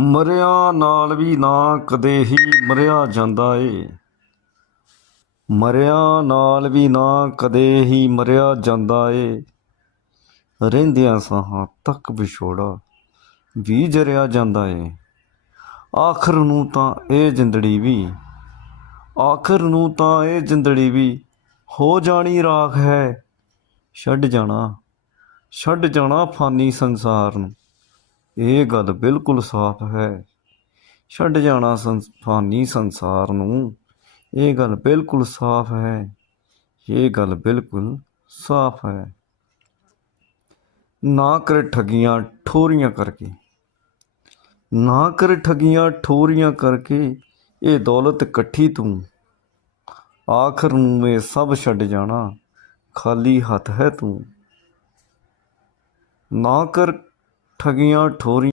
ਮਰਿਆ ਨਾਲ ਵੀ ਨਾ ਕਦੇ ਹੀ ਮਰਿਆ ਜਾਂਦਾ ਏ। ਮਰਿਆ ਨਾਲ ਵੀ ਨਾ ਕਦੇ ਹੀ ਮਰਿਆ ਜਾਂਦਾ ਏ। ਰਹਿੰਦਿਆਂ ਸਾਹਾਂ ਤੱਕ ਵਿਛੋੜਾ ਵੀ ਜਰਿਆ ਜਾਂਦਾ ਏ। ਆਖਰ ਨੂੰ ਤਾਂ ਇਹ ਜਿੰਦੜੀ ਵੀ, ਆਖਰ ਨੂੰ ਤਾਂ ਇਹ ਜਿੰਦੜੀ ਵੀ ਹੋ ਜਾਣੀ ਰਾਖ ਹੈ। ਛੱਡ ਜਾਣਾ ਛੱਡ ਜਾਣਾ ਫਾਨੀ ਸੰਸਾਰ ਨੂੰ। ਇਹ ਗੱਲ ਬਿਲਕੁਲ ਸਾਫ਼ ਹੈ। ਛੱਡ ਜਾਣਾ ਸੰਸ- ਫਾਨੀ ਸੰਸਾਰ ਨੂੰ। ਇਹ ਗੱਲ ਬਿਲਕੁਲ ਸਾਫ਼ ਹੈ। ਇਹ ਗੱਲ ਬਿਲਕੁਲ ਸਾਫ਼ ਹੈ। ਨਾ ਕਰ ਠਗੀਆਂ ਠੋਰੀਆਂ ਕਰਕੇ। ਨਾ ਕਰ ਠਗੀਆਂ ਠੋਰੀਆਂ ਕਰਕੇ ਇਹ ਦੌਲਤ ਇਕੱਠੀ ਤੂੰ। ਆਖਰ ਨੂੰ ਮੈਂ ਸਭ ਛੱਡ ਜਾਣਾ। ਖਾਲੀ ਹੱਥ ਹੈ ਤੂੰ। ਨਾ ਕਰ ਠੱਗੀਆਂ ਠੋਰੀਆਂ